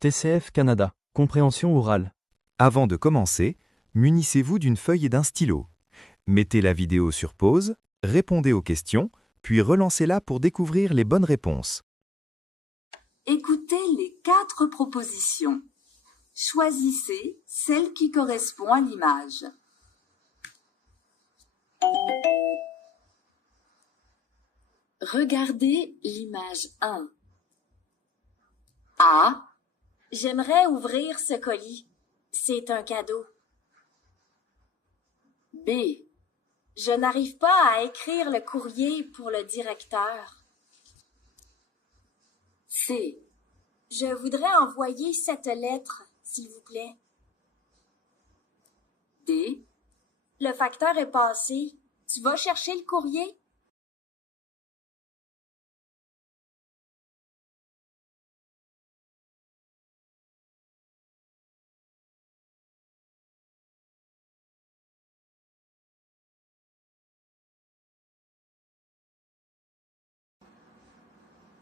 TCF Canada. Compréhension orale. Avant de commencer, munissez-vous d'une feuille et d'un stylo. Mettez la vidéo sur pause, répondez aux questions, puis relancez-la pour découvrir les bonnes réponses. Écoutez les 4 propositions. Choisissez celle qui correspond à l'image. Regardez l'image 1. A. J'aimerais ouvrir ce colis. C'est un cadeau. B. Je n'arrive pas à écrire le courrier pour le directeur. C. Je voudrais envoyer cette lettre, s'il vous plaît. D. Le facteur est passé. Tu vas chercher le courrier?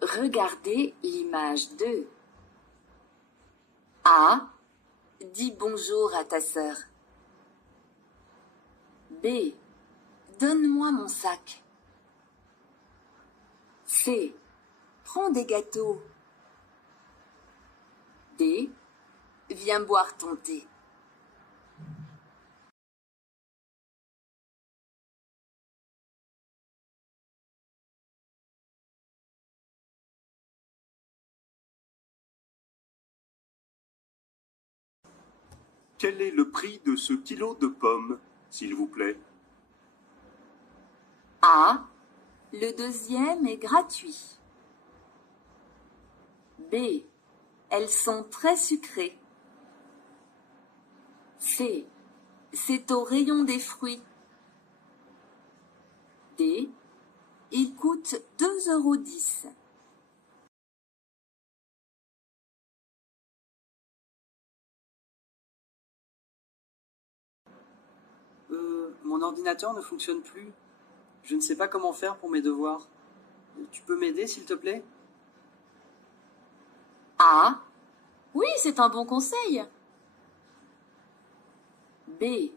Regardez l'image 2. A. Dis bonjour à ta sœur. B. Donne-moi mon sac. C. Prends des gâteaux. D. Viens boire ton thé. Quel est le prix de ce kilo de pommes, s'il vous plaît? A. Le deuxième est gratuit. B. Elles sont très sucrées. C. C'est au rayon des fruits. D. Il coûte 2,10 €. Mon ordinateur ne fonctionne plus. Je ne sais pas comment faire pour mes devoirs. Tu peux m'aider, s'il te plaît? A. Oui, c'est un bon conseil. B.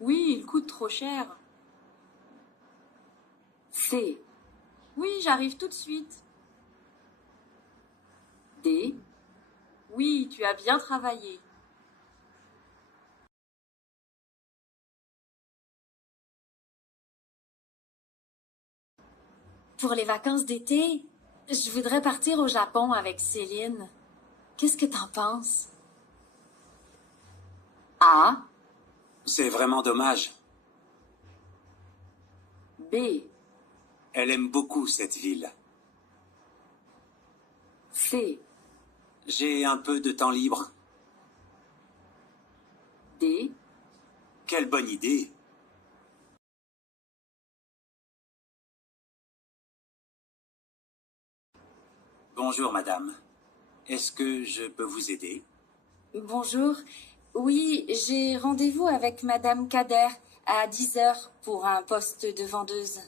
Oui, il coûte trop cher. C. Oui, j'arrive tout de suite. D. Oui, tu as bien travaillé. Pour les vacances d'été, je voudrais partir au Japon avec Céline. Qu'est-ce que t'en penses? A. C'est vraiment dommage. B. Elle aime beaucoup cette ville. C. J'ai un peu de temps libre. D. Quelle bonne idée. Bonjour, madame. Est-ce que je peux vous aider? Bonjour. Oui, j'ai rendez-vous avec Madame Kader à 10 h pour un poste de vendeuse.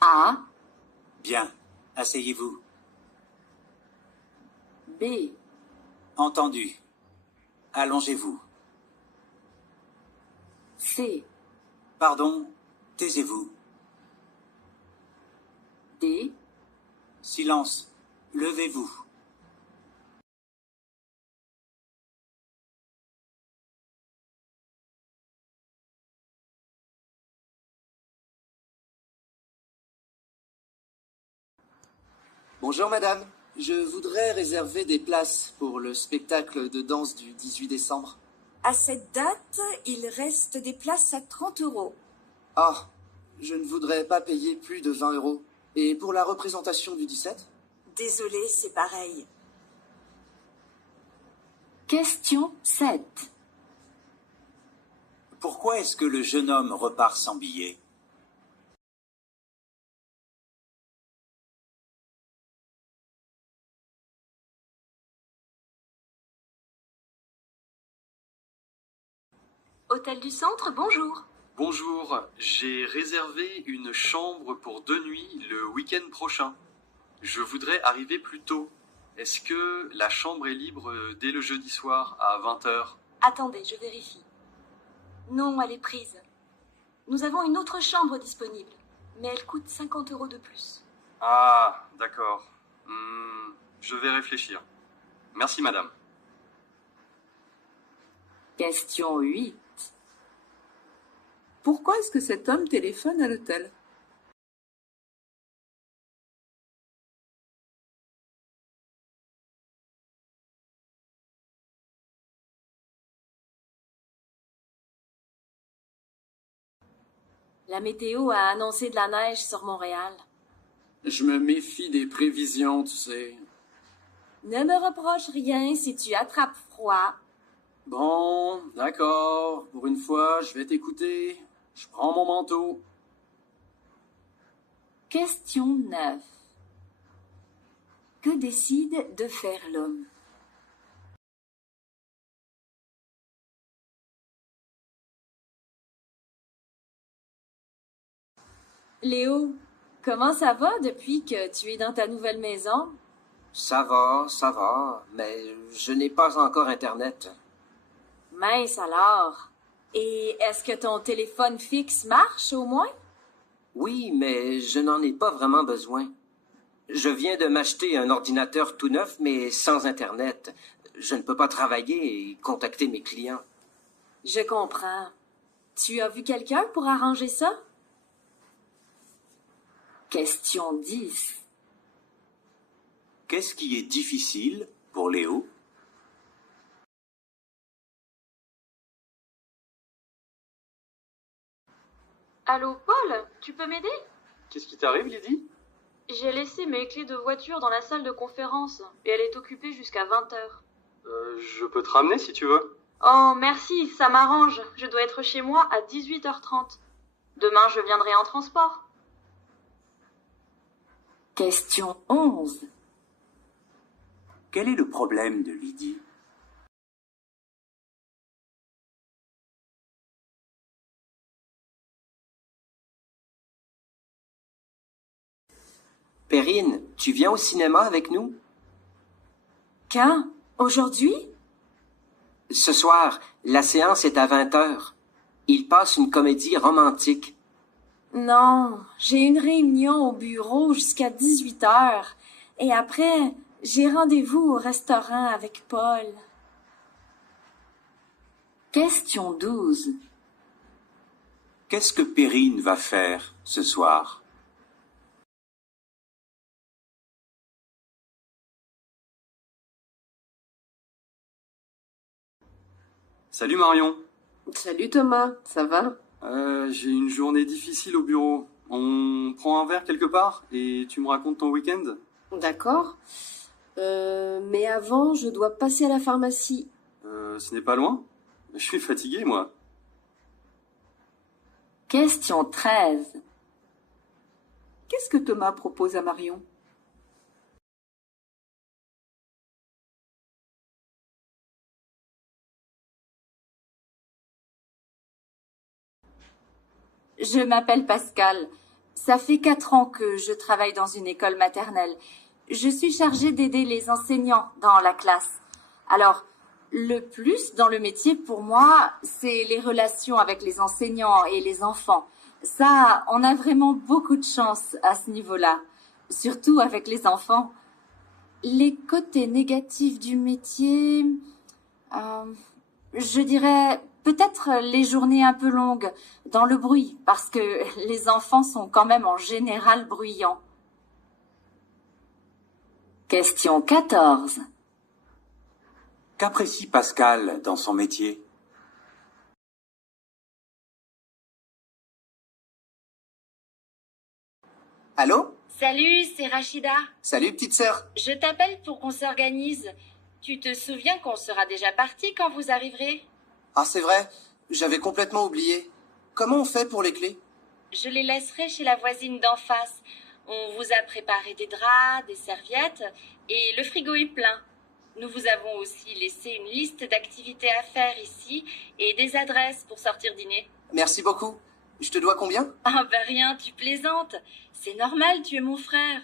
A. Bien, asseyez-vous. B. Entendu. Allongez-vous. C. Pardon, taisez-vous. D. Silence. Levez-vous. Bonjour madame, je voudrais réserver des places pour le spectacle de danse du 18 décembre. À cette date, il reste des places à 30 €. Ah, je ne voudrais pas payer plus de 20 €. Et pour la représentation du 17? Désolée, c'est pareil. Question 7. Pourquoi est-ce que le jeune homme repart sans billet? Hôtel du Centre, bonjour. Bonjour, j'ai réservé une chambre pour 2 nuits le week-end prochain. Je voudrais arriver plus tôt. Est-ce que la chambre est libre dès le jeudi soir à 20h? Attendez, je vérifie. Non, elle est prise. Nous avons une autre chambre disponible, mais elle coûte 50 € de plus. Ah, d'accord. Je vais réfléchir. Merci, madame. Question 8. Pourquoi est-ce que cet homme téléphone à l'hôtel? La météo a annoncé de la neige sur Montréal. Je me méfie des prévisions, tu sais. Ne me reproche rien si tu attrapes froid. Bon, d'accord. Pour une fois, je vais t'écouter. Je prends mon manteau. Question 9. Que décide de faire l'homme? Léo, comment ça va depuis que tu es dans ta nouvelle maison? Ça va, mais je n'ai pas encore Internet. Mince alors. Et est-ce que ton téléphone fixe marche au moins? Oui, mais je n'en ai pas vraiment besoin. Je viens de m'acheter un ordinateur tout neuf, mais sans Internet. Je ne peux pas travailler et contacter mes clients. Je comprends. Tu as vu quelqu'un pour arranger ça? Question 10. Qu'est-ce qui est difficile pour Léo? Allô, Paul, tu peux m'aider? Qu'est-ce qui t'arrive, Lydie? J'ai laissé mes clés de voiture dans la salle de conférence et elle est occupée jusqu'à 20h. Je peux te ramener si tu veux. Oh, merci, ça m'arrange. Je dois être chez moi à 18h30. Demain, je viendrai en transport. Question 11. Quel est le problème de Lydie? Perrine, tu viens au cinéma avec nous? Quand? Aujourd'hui? Ce soir, la séance est à 20h. Il passe une comédie romantique. Non, j'ai une réunion au bureau jusqu'à 18h. Et après, j'ai rendez-vous au restaurant avec Paul. Question 12. Qu'est-ce que Perrine va faire ce soir? Salut Marion. Salut Thomas, ça va? J'ai une journée difficile au bureau. On prend un verre quelque part et tu me racontes ton week-end? D'accord. Mais avant, je dois passer à la pharmacie. Ce n'est pas loin? Je suis fatigué, moi. Question 13. Qu'est-ce que Thomas propose à Marion? Je m'appelle Pascal. Ça fait 4 ans que je travaille dans une école maternelle. Je suis chargée d'aider les enseignants dans la classe. Alors, le plus dans le métier pour moi, c'est les relations avec les enseignants et les enfants. Ça, on a vraiment beaucoup de chance à ce niveau-là, surtout avec les enfants. Les côtés négatifs du métier, je dirais peut-être les journées un peu longues dans le bruit, parce que les enfants sont quand même en général bruyants. Question 14. Qu'apprécie Pascal dans son métier? Allô? Salut, c'est Rachida. Salut, petite sœur. Je t'appelle pour qu'on s'organise. Tu te souviens qu'on sera déjà parti quand vous arriverez? Ah, c'est vrai, j'avais complètement oublié. Comment on fait pour les clés? Je les laisserai chez la voisine d'en face. On vous a préparé des draps, des serviettes et le frigo est plein. Nous vous avons aussi laissé une liste d'activités à faire ici et des adresses pour sortir dîner. Merci beaucoup. Je te dois combien? Ah bah rien, tu plaisantes. C'est normal, tu es mon frère.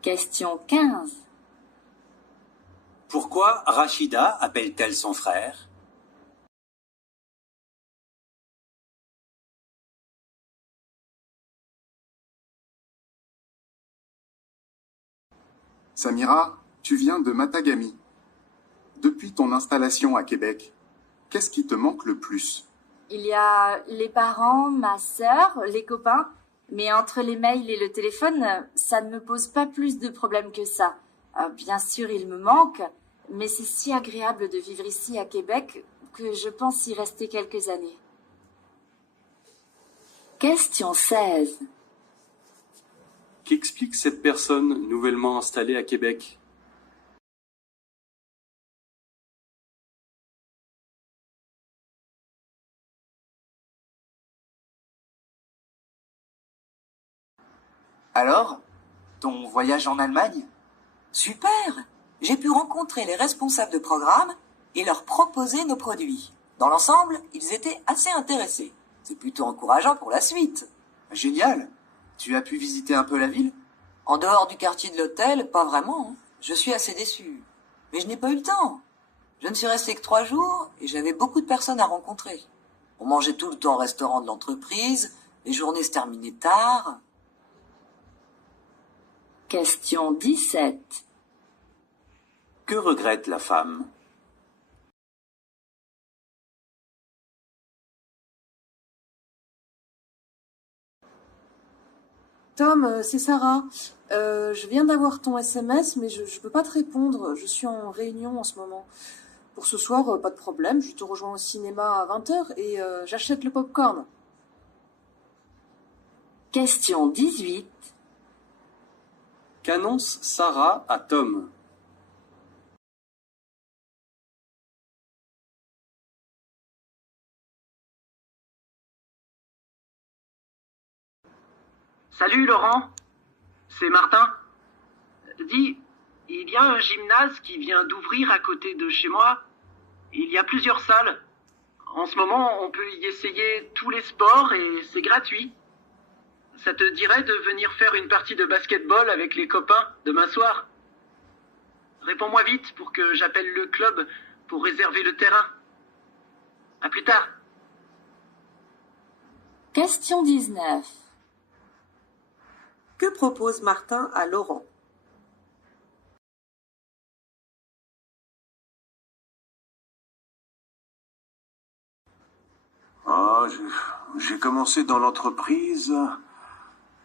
Question 15. Pourquoi Rachida appelle-t-elle son frère? Samira, tu viens de Matagami. Depuis ton installation à Québec, qu'est-ce qui te manque le plus? Il y a les parents, ma sœur, les copains, mais entre les mails et le téléphone, ça ne me pose pas plus de problèmes que ça. Bien sûr, il me manque, mais c'est si agréable de vivre ici à Québec que je pense y rester quelques années. Question 16. Qu'explique cette personne nouvellement installée à Québec? Alors, ton voyage en Allemagne? Super! J'ai pu rencontrer les responsables de programme et leur proposer nos produits. Dans l'ensemble, ils étaient assez intéressés. C'est plutôt encourageant pour la suite. Génial! Tu as pu visiter un peu la ville? En dehors du quartier de l'hôtel, pas vraiment. Je suis assez déçu. Mais je n'ai pas eu le temps. Je ne suis resté que 3 jours et j'avais beaucoup de personnes à rencontrer. On mangeait tout le temps au restaurant de l'entreprise, les journées se terminaient tard. Question 17. Que regrette la femme? Tom, c'est Sarah. Je viens d'avoir ton SMS, mais je peux pas te répondre. Je suis en réunion en ce moment. Pour ce soir, pas de problème. Je te rejoins au cinéma à 20h et j'achète le popcorn. Question 18. Qu'annonce Sarah à Tom? Salut Laurent, c'est Martin. Dis, il y a un gymnase qui vient d'ouvrir à côté de chez moi. Il y a plusieurs salles. En ce moment, on peut y essayer tous les sports et c'est gratuit. Ça te dirait de venir faire une partie de basketball avec les copains demain soir? Réponds-moi vite pour que j'appelle le club pour réserver le terrain. À plus tard. Question 19. Que propose Martin à Laurent? Ah, j'ai commencé dans l'entreprise.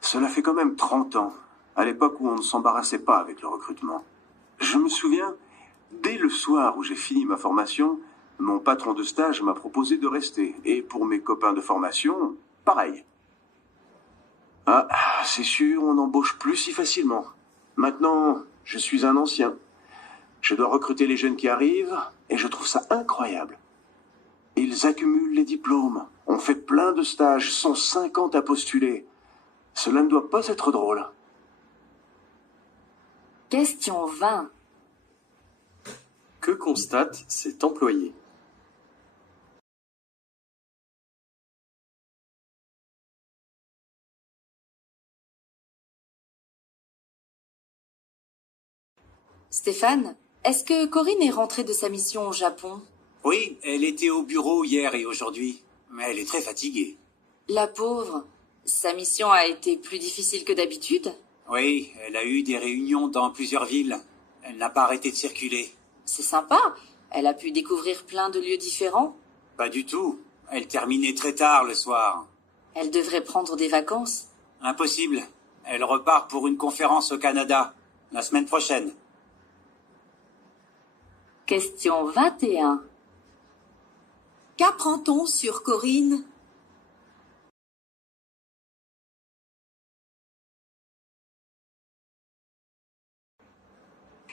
Cela fait quand même 30 ans, à l'époque où on ne s'embarrassait pas avec le recrutement. Je me souviens, dès le soir où j'ai fini ma formation, mon patron de stage m'a proposé de rester. Et pour mes copains de formation, pareil. Ah, c'est sûr, on n'embauche plus si facilement. Maintenant, je suis un ancien. Je dois recruter les jeunes qui arrivent, et je trouve ça incroyable. Ils accumulent les diplômes, on fait plein de stages, sont 50 à postuler. Cela ne doit pas être drôle. Question 20. Que constate cet employé? Stéphane, est-ce que Corinne est rentrée de sa mission au Japon? Oui, elle était au bureau hier et aujourd'hui, mais elle est très fatiguée. La pauvre, sa mission a été plus difficile que d'habitude? Oui, elle a eu des réunions dans plusieurs villes. Elle n'a pas arrêté de circuler. C'est sympa, elle a pu découvrir plein de lieux différents. Pas du tout. Elle terminait très tard le soir. Elle devrait prendre des vacances. Impossible. Elle repart pour une conférence au Canada, la semaine prochaine. Question 21. Qu'apprend-on sur Corinne?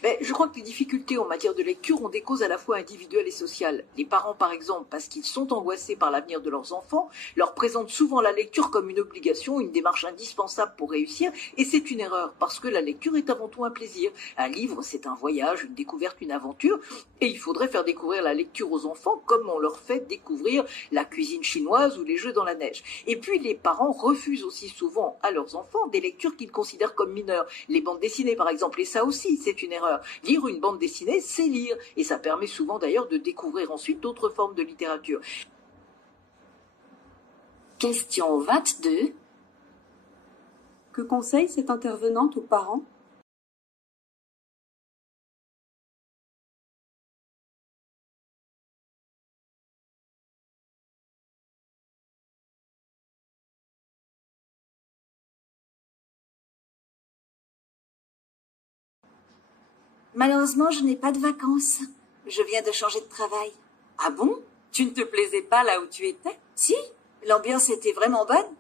Ben, je crois que les difficultés en matière de lecture ont des causes à la fois individuelles et sociales. Les parents, par exemple, parce qu'ils sont angoissés par l'avenir de leurs enfants, leur présentent souvent la lecture comme une obligation, une démarche indispensable pour réussir, et c'est une erreur, parce que la lecture est avant tout un plaisir. Un livre, c'est un voyage, une découverte, une aventure, et il faudrait faire découvrir la lecture aux enfants comme on leur fait découvrir la cuisine chinoise ou les jeux dans la neige. Et puis, les parents refusent aussi souvent à leurs enfants des lectures qu'ils considèrent comme mineures. Les bandes dessinées, par exemple, et ça aussi, c'est une erreur. Lire une bande dessinée, c'est lire. Et ça permet souvent d'ailleurs de découvrir ensuite d'autres formes de littérature. Question 22. Que conseille cette intervenante aux parents? Malheureusement, je n'ai pas de vacances. Je viens de changer de travail. Ah bon? Tu ne te plaisais pas là où tu étais? Si, l'ambiance était vraiment bonne.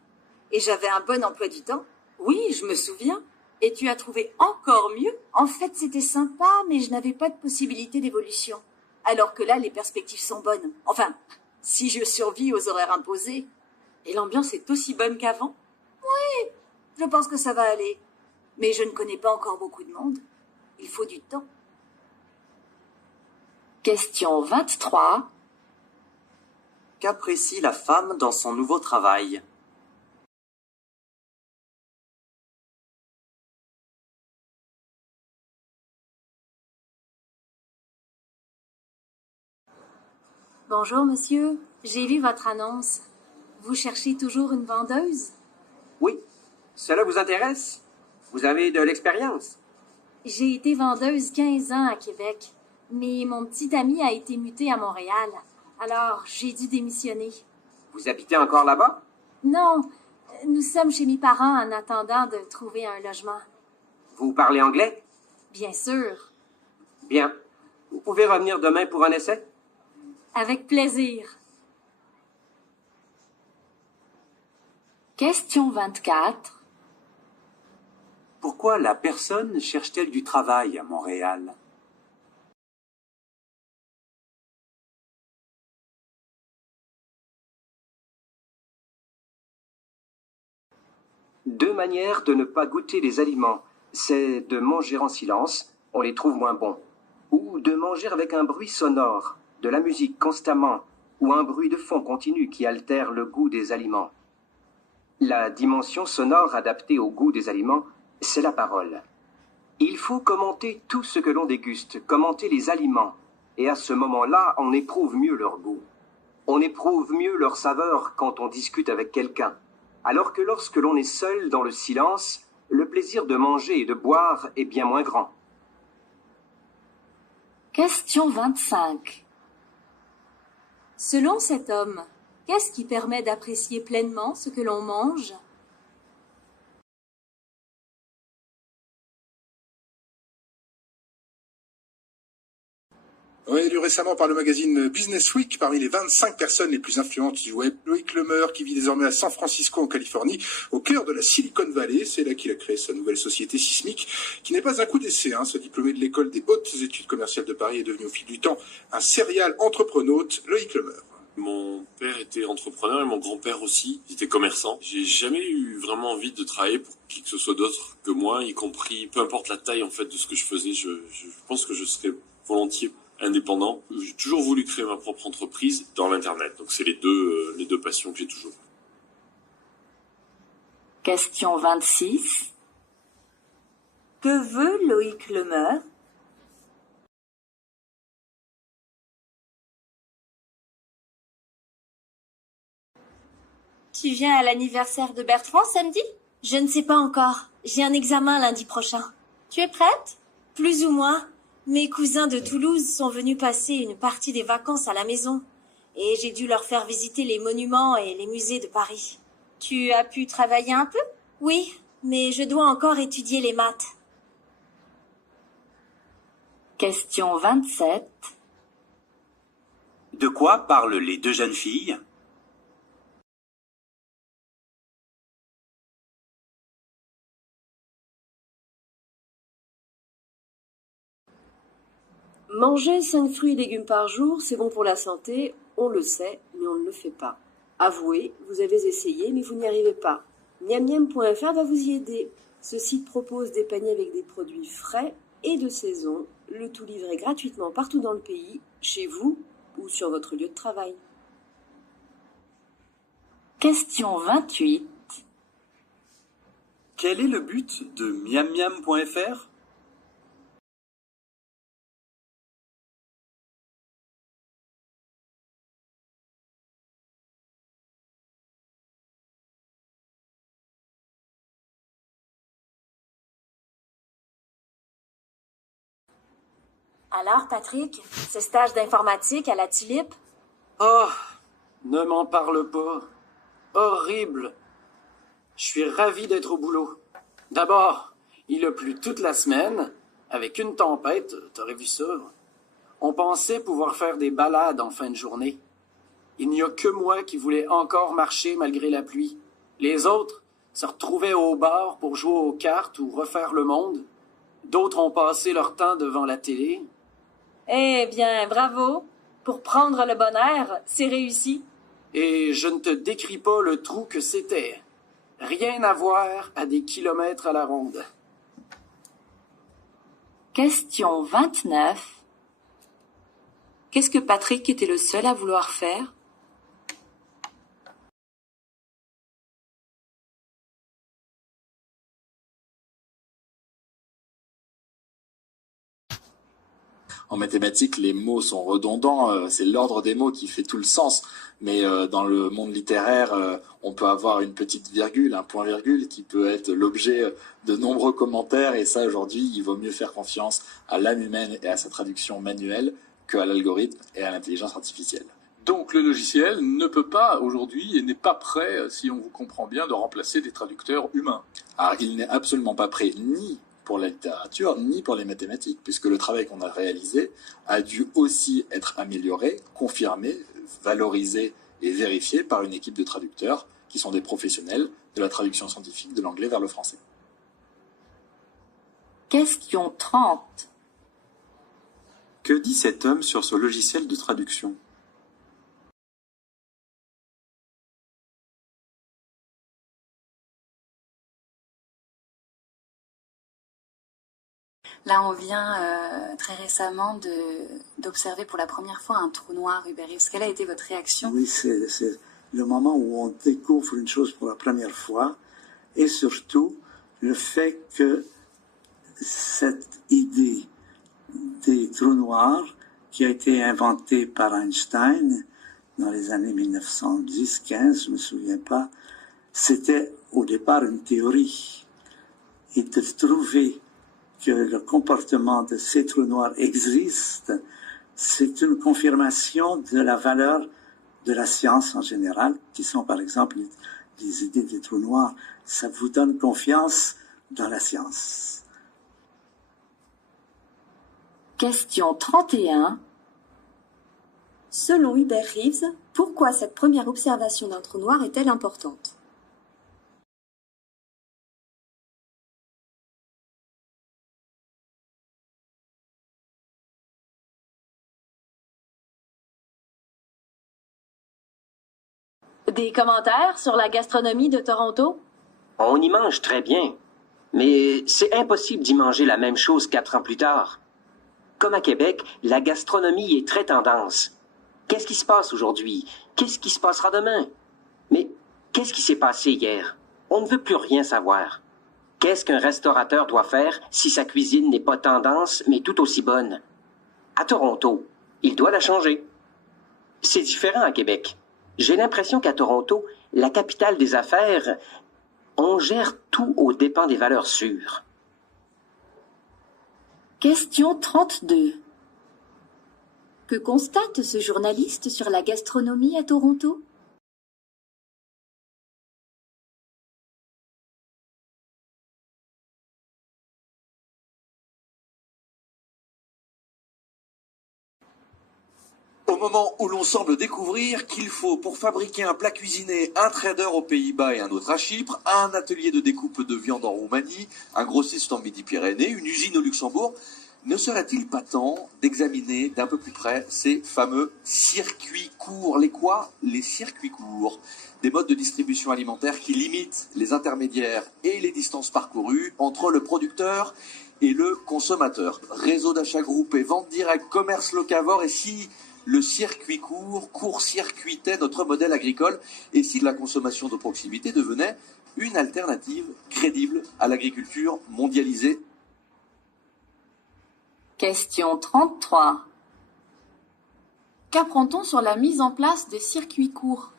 Et j'avais un bon emploi du temps. Oui, je me souviens. Et tu as trouvé encore mieux? En fait, c'était sympa, mais je n'avais pas de possibilité d'évolution. Alors que là, les perspectives sont bonnes. Enfin, si je survis aux horaires imposés. Et l'ambiance est aussi bonne qu'avant? Oui, je pense que ça va aller. Mais je ne connais pas encore beaucoup de monde. Il faut du temps. Question 23. Qu'apprécie la femme dans son nouveau travail? Bonjour, monsieur. J'ai vu votre annonce. Vous cherchez toujours une vendeuse? Oui. Cela vous intéresse? Vous avez de l'expérience? J'ai été vendeuse 15 ans à Québec, mais mon petit ami a été muté à Montréal. Alors, j'ai dû démissionner. Vous habitez encore là-bas? Non, nous sommes chez mes parents en attendant de trouver un logement. Vous parlez anglais? Bien sûr. Bien. Vous pouvez revenir demain pour un essai? Avec plaisir. Question 24. Pourquoi la personne cherche-t-elle du travail à Montréal? Deux manières de ne pas goûter les aliments. C'est de manger en silence, on les trouve moins bons. Ou de manger avec un bruit sonore, de la musique constamment, ou un bruit de fond continu qui altère le goût des aliments. La dimension sonore adaptée au goût des aliments, c'est la parole. Il faut commenter tout ce que l'on déguste, commenter les aliments, et à ce moment-là, on éprouve mieux leur goût. On éprouve mieux leur saveur quand on discute avec quelqu'un, alors que lorsque l'on est seul dans le silence, le plaisir de manger et de boire est bien moins grand. Question 25. Selon cet homme, qu'est-ce qui permet d'apprécier pleinement ce que l'on mange? On est élu récemment par le magazine Business Week parmi les 25 personnes les plus influentes du web. Loïc Lemeur, qui vit désormais à San Francisco, en Californie, au cœur de la Silicon Valley. C'est là qu'il a créé sa nouvelle société Sismic, qui n'est pas un coup d'essai. Ce diplômé de l'école des hautes études commerciales de Paris est devenu au fil du temps un serial entrepreneute. Loïc Lemeur. Mon père était entrepreneur et mon grand-père aussi. Il était commerçant. J'ai jamais eu vraiment envie de travailler pour qui que ce soit d'autre que moi, y compris, peu importe la taille en fait de ce que je faisais. Je pense que je serais volontiers indépendant. J'ai toujours voulu créer ma propre entreprise dans l'internet. Donc c'est les deux passions que j'ai toujours. Question 26. Que veut Loïc Lemeur? Tu viens à l'anniversaire de Bertrand samedi? Je ne sais pas encore. J'ai un examen lundi prochain. Tu es prête? Plus ou moins. Mes cousins de Toulouse sont venus passer une partie des vacances à la maison. Et j'ai dû leur faire visiter les monuments et les musées de Paris. Tu as pu travailler un peu? Oui, mais je dois encore étudier les maths. Question 27. De quoi parlent les deux jeunes filles? Manger 5 fruits et légumes par jour, c'est bon pour la santé, on le sait, mais on ne le fait pas. Avouez, vous avez essayé, mais vous n'y arrivez pas. Miammiam.fr va vous y aider. Ce site propose des paniers avec des produits frais et de saison, le tout livré gratuitement partout dans le pays, chez vous ou sur votre lieu de travail. Question 28. Quel est le but de miammiam.fr? Alors, Patrick, ce stage d'informatique à la Tulipe? Oh, ne m'en parle pas. Horrible. Je suis ravi d'être au boulot. D'abord, il a plu toute la semaine, avec une tempête, t'aurais vu ça. On pensait pouvoir faire des balades en fin de journée. Il n'y a que moi qui voulais encore marcher malgré la pluie. Les autres se retrouvaient au bar pour jouer aux cartes ou refaire le monde. D'autres ont passé leur temps devant la télé. Eh bien, bravo. Pour prendre le bon air, c'est réussi. Et je ne te décris pas le trou que c'était. Rien à voir à des kilomètres à la ronde. Question 29. Qu'est-ce que Patrick était le seul à vouloir faire? En mathématiques, les mots sont redondants, c'est l'ordre des mots qui fait tout le sens. Mais dans le monde littéraire, on peut avoir une petite virgule, un point-virgule, qui peut être l'objet de nombreux commentaires. Et ça, aujourd'hui, il vaut mieux faire confiance à l'âme humaine et à sa traduction manuelle qu'à l'algorithme et à l'intelligence artificielle. Donc le logiciel ne peut pas aujourd'hui et n'est pas prêt, si on vous comprend bien, de remplacer des traducteurs humains. Alors, il n'est absolument pas prêt ni pour la littérature, ni pour les mathématiques, puisque le travail qu'on a réalisé a dû aussi être amélioré, confirmé, valorisé et vérifié par une équipe de traducteurs qui sont des professionnels de la traduction scientifique de l'anglais vers le français. Question 30. Que dit cet homme sur ce logiciel de traduction? Là, on vient très récemment d'observer pour la première fois un trou noir, Hubert. Quelle a été votre réaction? Oui, c'est le moment où on découvre une chose pour la première fois, et surtout le fait que cette idée des trous noirs, qui a été inventée par Einstein dans les années 1910-15, je me souviens pas, c'était au départ une théorie. Et de trouver que le comportement de ces trous noirs existe, c'est une confirmation de la valeur de la science en général, qui sont par exemple les idées des trous noirs. Ça vous donne confiance dans la science. Question 31. Selon Hubert Reeves, pourquoi cette première observation d'un trou noir est-elle importante? Des commentaires sur la gastronomie de Toronto? On y mange très bien, mais c'est impossible d'y manger la même chose 4 ans plus tard. Comme à Québec, la gastronomie est très tendance. Qu'est-ce qui se passe aujourd'hui? Qu'est-ce qui se passera demain? Mais qu'est-ce qui s'est passé hier? On ne veut plus rien savoir. Qu'est-ce qu'un restaurateur doit faire si sa cuisine n'est pas tendance, mais tout aussi bonne? À Toronto, il doit la changer. C'est différent à Québec. J'ai l'impression qu'à Toronto, la capitale des affaires, on gère tout aux dépens des valeurs sûres. Question 32. Que constate ce journaliste sur la gastronomie à Toronto? Au moment où l'on semble découvrir qu'il faut, pour fabriquer un plat cuisiné, un trader aux Pays-Bas et un autre à Chypre, un atelier de découpe de viande en Roumanie, un grossiste en Midi-Pyrénées, une usine au Luxembourg, Ne serait-il pas temps d'examiner d'un peu plus près ces fameux circuits courts? Les quoi? Les circuits courts. Des modes de distribution alimentaire qui limitent les intermédiaires et les distances parcourues entre le producteur et le consommateur. Réseau d'achat groupé, vente directe, commerce locavore, et si le circuit court-circuitait notre modèle agricole, et si la consommation de proximité devenait une alternative crédible à l'agriculture mondialisée? Question 33. Qu'apprend-on sur la mise en place des circuits courts?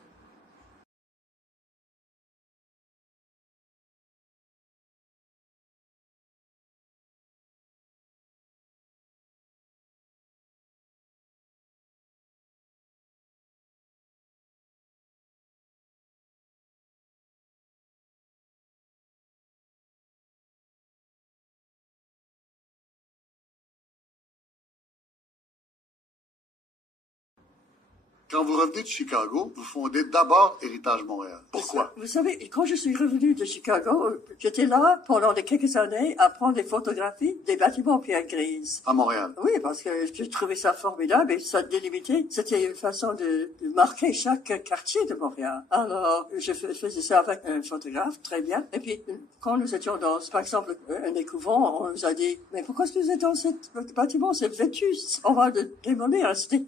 Quand vous revenez de Chicago, vous fondez d'abord Héritage Montréal. Pourquoi? Vous savez, quand je suis revenu de Chicago, j'étais là pendant quelques années à prendre des photographies des bâtiments en pierre grise. À Montréal? Oui, parce que j'ai trouvé ça formidable et ça délimitait. C'était une façon de marquer chaque quartier de Montréal. Alors, je faisais ça avec un photographe, très bien. Et puis, quand nous étions dans, par exemple, un des couvents, on nous a dit, mais pourquoi est-ce que vous êtes dans ce bâtiment? C'est vétuste. On va le démolir. C'était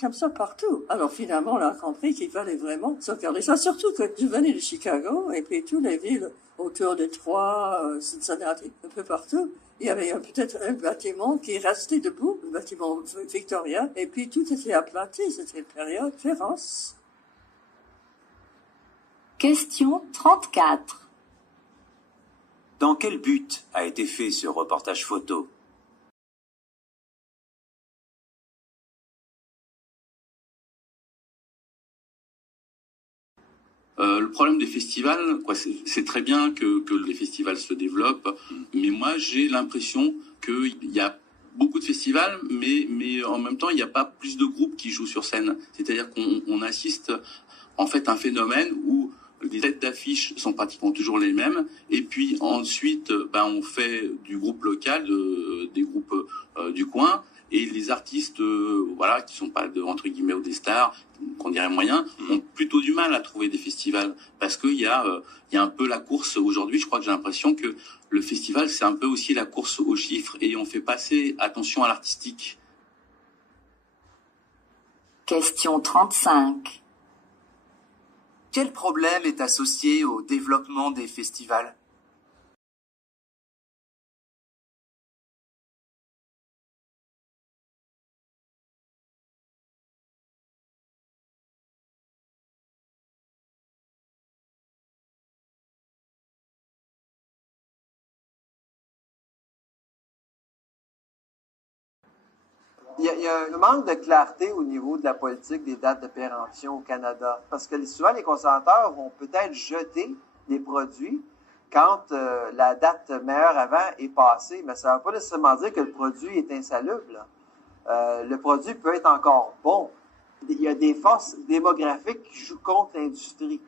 comme ça partout. Alors finalement, on a compris qu'il fallait vraiment sauvegarder ça. Surtout que je venais de Chicago et puis toutes les villes autour de Troyes, Cincinnati, un peu partout, il y avait peut-être un bâtiment qui restait debout, un bâtiment victorien, et puis tout était aplati. C'était une période féroce. Question 34. Dans quel but a été fait ce reportage photo? Le problème des festivals, c'est très bien que les festivals se développent, mais moi j'ai l'impression qu'il y a beaucoup de festivals, mais en même temps il n'y a pas plus de groupes qui jouent sur scène. C'est-à-dire qu'on assiste en fait à un phénomène où les têtes d'affiche sont pratiquement toujours les mêmes, et puis ensuite on fait du groupe local, des groupes du coin. Et les artistes, qui sont pas entre guillemets des stars, qu'on dirait moyens, ont plutôt du mal à trouver des festivals parce qu'il y a un peu la course aujourd'hui. Je crois que j'ai l'impression que le festival c'est un peu aussi la course aux chiffres et on fait pas assez attention à l'artistique. Question 35. Quel problème est associé au développement des festivals? Il y a un manque de clarté au niveau de la politique des dates de péremption au Canada. Parce que souvent, les consommateurs vont peut-être jeter des produits quand la date meilleure avant est passée. Mais ça ne veut pas nécessairement dire que le produit est insalubre. Le produit peut être encore bon. Il y a des forces démographiques qui jouent contre l'industrie.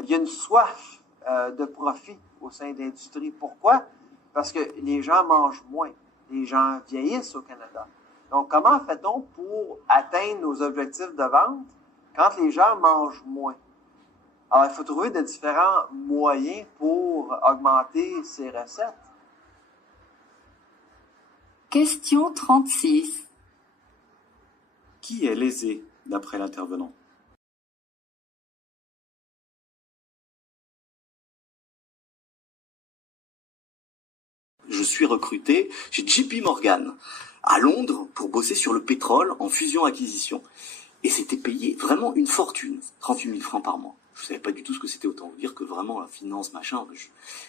Il y a une soif de profit au sein de l'industrie. Pourquoi? Parce que les gens mangent moins. Les gens vieillissent au Canada. Donc, comment fait-on pour atteindre nos objectifs de vente quand les gens mangent moins? Alors, il faut trouver de différents moyens pour augmenter ces recettes. Question 36. Qui est lésé, d'après l'intervenant? Je suis recruté chez JP Morgan à Londres pour bosser sur le pétrole en fusion-acquisition. Et c'était payé vraiment une fortune, 38 000 francs par mois. Je savais pas du tout ce que c'était, autant vous dire que vraiment la finance, machin.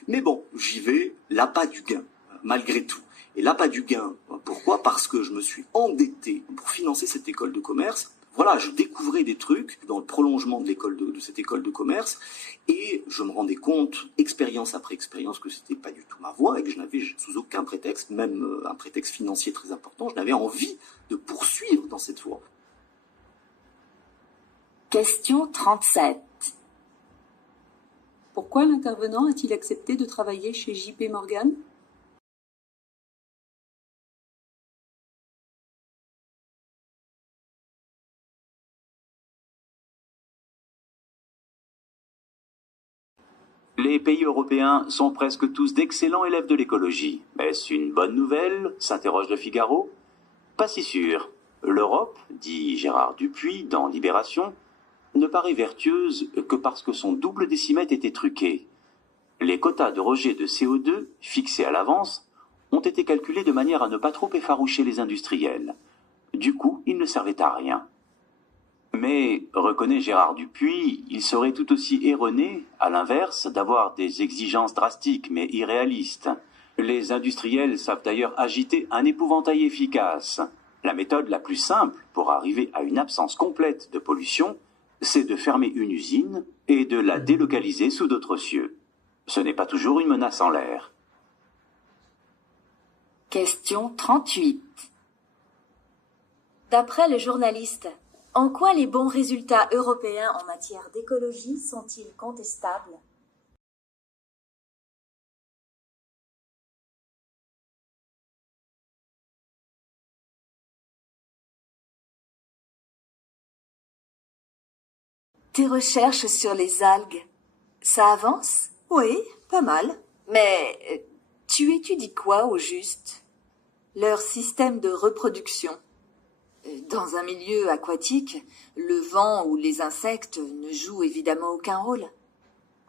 Mais bon, j'y vais, l'appât du gain, malgré tout. Et l'appât du gain, pourquoi? Parce que je me suis endetté pour financer cette école de commerce. Voilà, je découvrais des trucs dans le prolongement de cette école de commerce et je me rendais compte, expérience après expérience, que c'était pas du tout ma voie et que je n'avais sous aucun prétexte, même un prétexte financier très important, je n'avais envie de poursuivre dans cette voie. Question 37. Pourquoi l'intervenant a-t-il accepté de travailler chez JP Morgan? Les pays européens sont presque tous d'excellents élèves de l'écologie. Est-ce une bonne nouvelle? S'interroge le Figaro. Pas si sûr. L'Europe, dit Gérard Dupuis dans Libération, ne paraît vertueuse que parce que son double décimètre était truqué. Les quotas de rejet de CO2, fixés à l'avance, ont été calculés de manière à ne pas trop effaroucher les industriels. Du coup, ils ne servaient à rien. Mais, reconnaît Gérard Dupuis, il serait tout aussi erroné, à l'inverse, d'avoir des exigences drastiques mais irréalistes. Les industriels savent d'ailleurs agiter un épouvantail efficace. La méthode la plus simple pour arriver à une absence complète de pollution, c'est de fermer une usine et de la délocaliser sous d'autres cieux. Ce n'est pas toujours une menace en l'air. Question 38. D'après le journaliste, en quoi les bons résultats européens en matière d'écologie sont-ils contestables? Tes recherches sur les algues, ça avance? Oui, pas mal. Mais tu étudies quoi au juste? Leur système de reproduction. Dans un milieu aquatique, le vent ou les insectes ne jouent évidemment aucun rôle.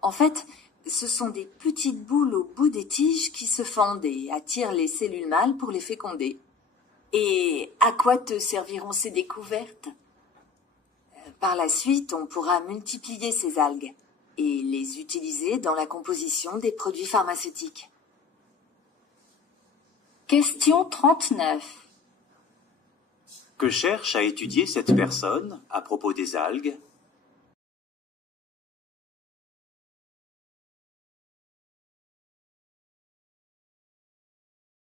En fait, ce sont des petites boules au bout des tiges qui se fendent et attirent les cellules mâles pour les féconder. Et à quoi te serviront ces découvertes? Par la suite, on pourra multiplier ces algues et les utiliser dans la composition des produits pharmaceutiques. Question 39. Que cherche à étudier cette personne à propos des algues?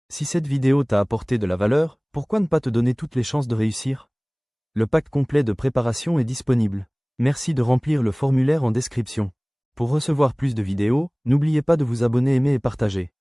Si cette vidéo t'a apporté de la valeur, pourquoi ne pas te donner toutes les chances de réussir? Le pack complet de préparation est disponible. Merci de remplir le formulaire en description. Pour recevoir plus de vidéos, n'oubliez pas de vous abonner, aimer et partager.